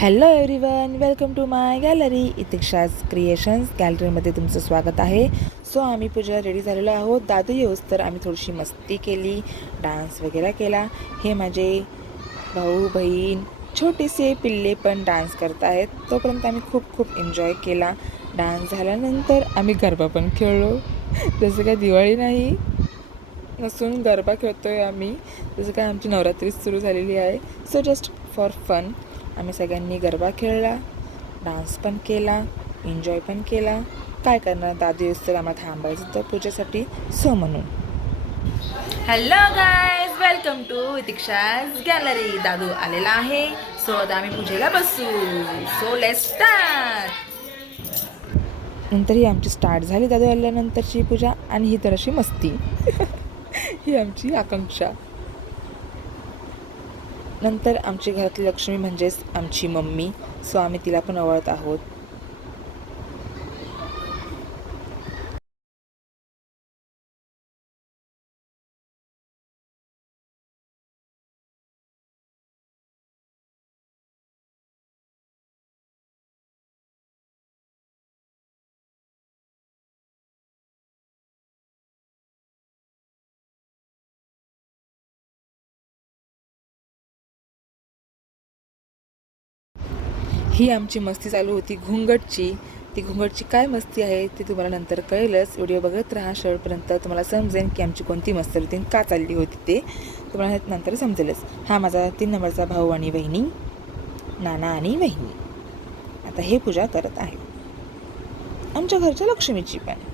Hello everyone, welcome to my gallery. Itiksha's creations गॅलरीमध्ये तुमचं स्वागत आहे. सो आम्ही पूजा रेडी झालेलो आहोत. दादू येऊस तर आम्ही थोडीशी मस्ती केली, डान्स वगैरे केला. हे माझे भाऊ बहीण छोटेसे पिल्ले पण डान्स करत आहेत. तोपर्यंत आम्ही खूप खूप एन्जॉय केला. डान्स झाल्यानंतर आम्ही गरबा पण खेळलो. जसं काय दिवाळी नाही नसून गरबा खेळतो आहे आम्ही, जसं काय आमची नवरात्री सुरू झालेली आहे. सो जस्ट फॉर फन आम्ही सगळ्यांनी गरबा खेळला, डान्स पण केला, एन्जॉय पण केला. काय करणार, दादू येऊस तर आम्हाला थांबायचं होतं पूजेसाठी, सो म्हणून. Hello guys, welcome to Itiksha's gallery. दादू आलेला आहे, सो आता आम्ही पूजेला बसू. So let's start. नंतर ही आमची स्टार्ट झाली दादू आल्यानंतरची पूजा, आणि ही तर अशी मस्ती. ही आमची आकांक्षा. नंतर आमची घरातली लक्ष्मी म्हणजेच आमची मम्मी, सो आम्ही तिला पण ओवाळत आहोत. ही आमची मस्ती चालू होती घुंगटची. ती घुंगटची काय मस्ती आहे ती तुम्हाला नंतर कळेलच. व्हिडिओ बघत राहा शेवटपर्यंत, तुम्हाला समजेल की आमची कोणती मस्ती होती, का चालली होती ते तुम्हाला नंतर समजेलच. हा माझा 3 नंबरचा भाऊ आणि बहिणी, नाना आणि वहिनी. आता हे पूजा करत आहे आमच्या घरच्या लक्ष्मीची पण.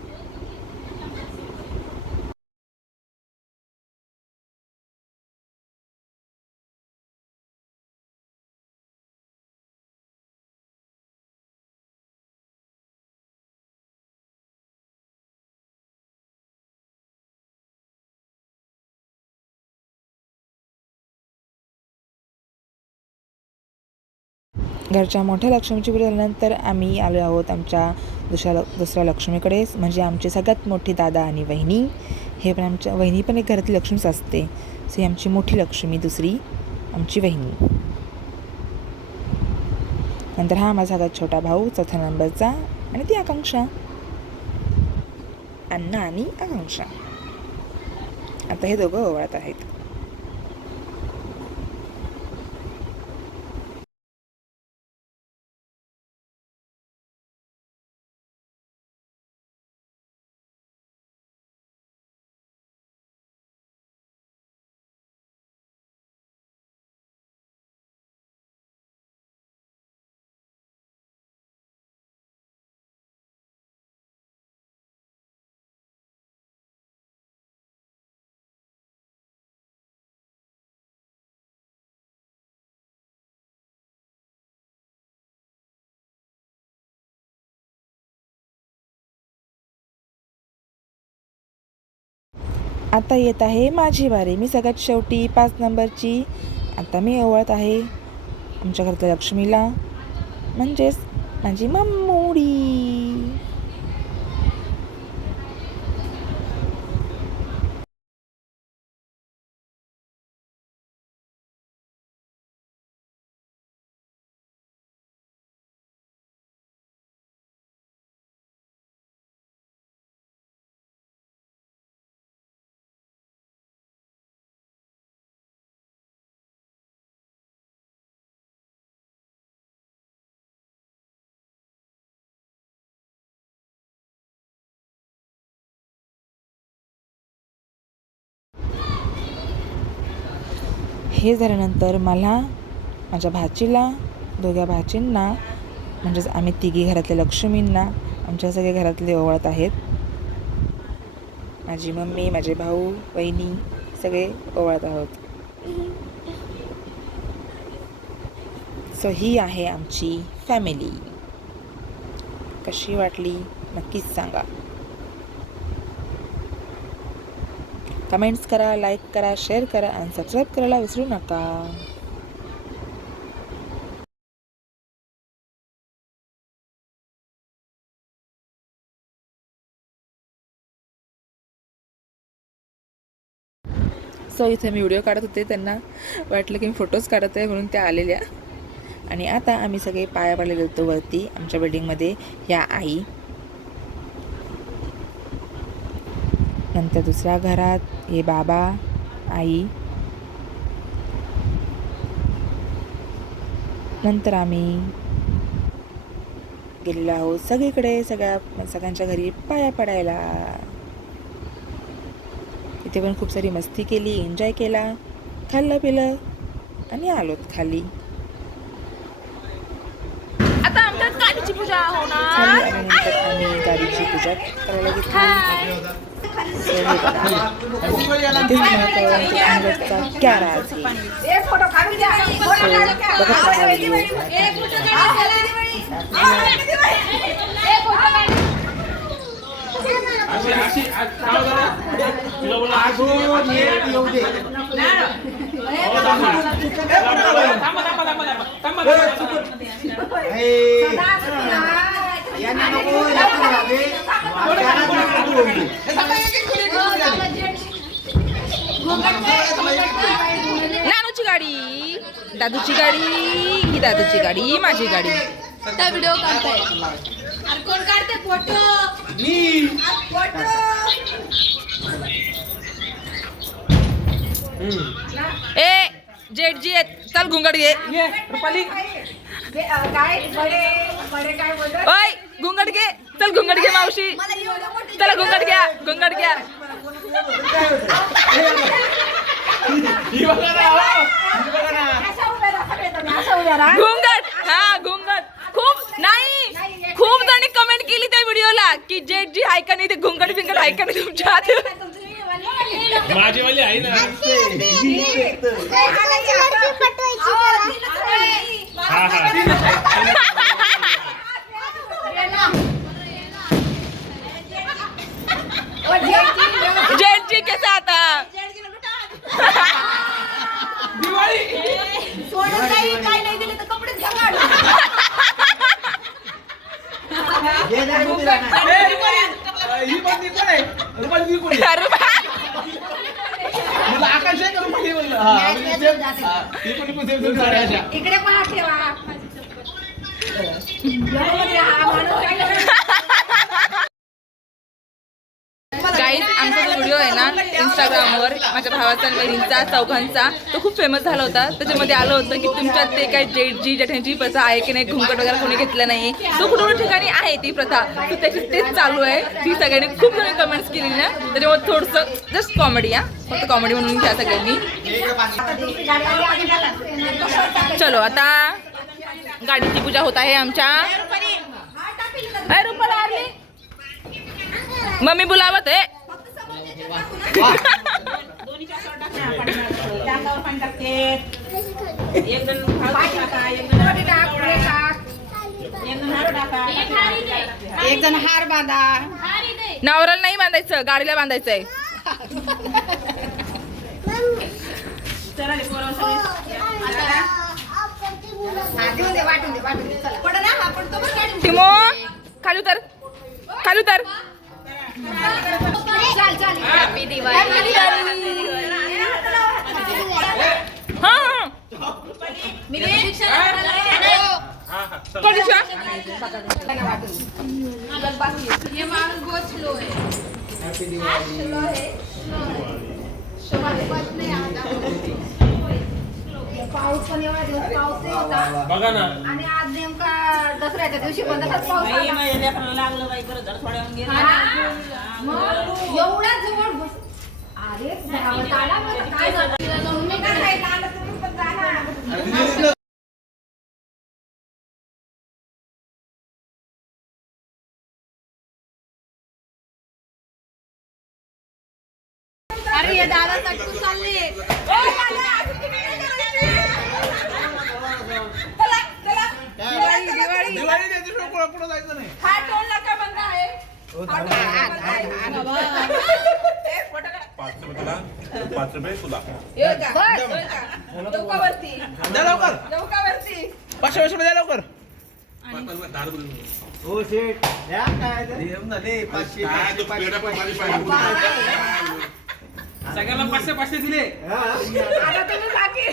घरच्या मोठ्या लक्ष्मीची पूजा झाल्यानंतर आम्ही आलो आहोत आमच्या दुसऱ्या लक्ष्मीकडेच, म्हणजे आमचे सगळ्यात मोठी दादा आणि वहिनी. हे पण आमच्या वहिनी पण एक घरातली लक्ष्मीच असते. सो ही आमची मोठी लक्ष्मी, दुसरी आमची वहिनी. नंतर हा माझा सगळ्यात छोटा भाऊ 4थ्या नंबरचा, आणि ती आकांक्षा, अण्णा आणि आकांक्षा. आता हे दोघं ओवाळत आहेत. आता येत आहे माझी बारी. मी सगळ्यात शेवटी 5 नंबरची. आता मी ओवाळत आहे आमच्या घरातल्या लक्ष्मीला, म्हणजेच माझी मम्मुडी. हे झाल्यानंतर मला, माझ्या भाचीला, दोघ्या भाचींना, म्हणजेच आम्ही तिघी घरातल्या लक्ष्मींना, आमच्या सगळे घरातले ओवाळत आहेत. माझी मम्मी, माझे भाऊ, बहिणी सगळे ओवाळत आहोत. सो ही आहे आमची फॅमिली. कशी वाटली नक्कीच सांगा. कमेंट्स करा, लाईक करा, शेअर करा आणि सबस्क्राईब करायला विसरू नका. सो इथे मी व्हिडिओ काढत होते, त्यांना वाटलं की मी फोटोज काढत आहे म्हणून त्या आलेल्या. आणि आता आम्ही सगळे पाया पडायला गेलो वरती आमच्या बिल्डिंगमध्ये या आई. नंतर दुसऱ्या घरात हे बाबा आई. नंतर आम्ही गेलेलो आहोत सगळीकडे सगळ्यांच्या घरी पाया पडायला. इथे पण खूप सारी मस्ती केली, एन्जॉय केला, खाल्लं पिलं आणि आलोत खाली. आता आमच्या गाडीची पूजा होणार. नंतर आम्ही गाडीची पूजा करायला घेतली. क्या राज नानूची गाडी, दादूची गाडी, ही दादूची गाडी, माझी गाडी. व्हिडिओ काढताय. कोण काढते फोटो? ए जेटजी चल घुंगड घे. ओय घुंगड घे, चल घुंगड घे मावशी. चला घुंगड घ्या, घुंगड घ्या. घुंगड, हा घुंगड. खूप जणी कमेंट केली त्या व्हिडिओला की जेटजी आहे का नाही, ते घुंगड बिंगड आहे का नाही तुमच्या हात. माझीवाली आहे ना. जेटजी के साथ इकडे पण ठेवा. गाईज आमचा जो व्हिडिओ आहे ना इंस्टाग्रामवर माझ्या भावाचा आणि बहिणीचा चौघांचा तो खूप फेमस झाला होता. त्याच्यामध्ये आलं होतं की तुमच्यात ते काय जेटजी जेठांची प्रथा आहे की नाही, घुंगट वगैरे कोणी घेतलं नाही. तो कुठे ठिकाणी आहे ती प्रथा, तर त्याची तेच चालू आहे. ती सगळ्यांनी खूप जणी कमेंट्स केली ना, त्याच्यामुळे थोडंसं जस्ट कॉमेडी, फक्त कॉमेडी म्हणून घ्या सगळ्यांनी. चलो आता गाडीची पूजा होत आहे आमच्या. मम्मी बुलावत आहे. एक जण हार बांधा. नवऱ्याला नाही बांधायचं, गाडीला बांधायचंय. टिमो खाली उतर, खाली उतर. हॅपी दिवाळी. हा कधीच्या हे माणूस बहुत स्लो आहे. पाऊस पण एवढा दिवस पाऊस नाही होता बघा ना. आणि आज नेमका दसऱ्याच्या दिवशी पण तसाच पाऊस लागलं बाई परत जरा थोड्या वेळ एवढा जवळ बस. अरे धावत आला बरं, काय झालं? तुम्ही काय खायला आलं, तुम्ही पण जा ना. अरे हे दादा सटकून चालले. हा टोल नाका बंद आहे. 5 रुपये तुला. चौकावरती द्या लवकर. चौकावरती 500 रुपये द्या लवकर. हो शेठ द्या काय नियम झाले 500 काय तो पेढा पण माझी पाहिजे. सगळ्याला 500 दिले. आता तुम्ही बाकी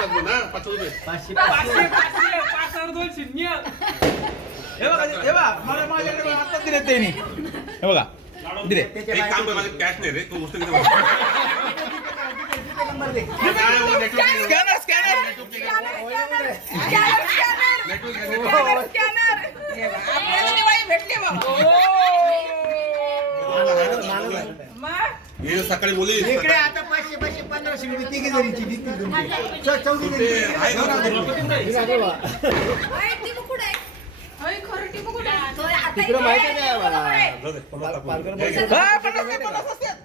देतात ना 500 रुपये. 500 हे बघा मला माझ्याकडे बघा, आत्ताच दिले त्यांनी हे बघा दिले एक काम कर, माझे कॅश नाही रे, तू गोष्ट किती वाजता? नंबर दे. काय हो, network नाही. स्कॅनर स्कॅनर Network नाही. हे सकाळी बोलली इकडे आता 500 1500 रुपये तिघी जणीची दिसतील तुमची. चौघी ते जणी. आहे का? तिकडं माहिती आहे काय मला? जाऊ दे, पन्नास टाकून. पालघर हे घे. मध्ये. हा, 50 असतात.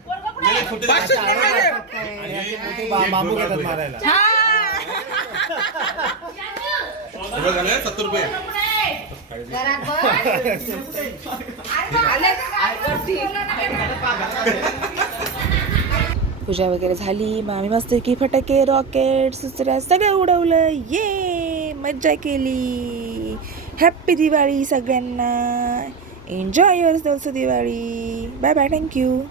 नाही, नाही, छोटे पाचशे जास्त. रुपये. बांबू घेतात मारायला. सगळं झालं 70 रुपये. पूजा वगैरे झाली. मग आम्ही मस्त की फटाके रॉकेट सुसऱ्या सगळं उडवलं. ये मज्जा केली. हॅप्पी दिवाळी सगळ्यांना. Enjoy your Diwali. Bye bye. Thank you.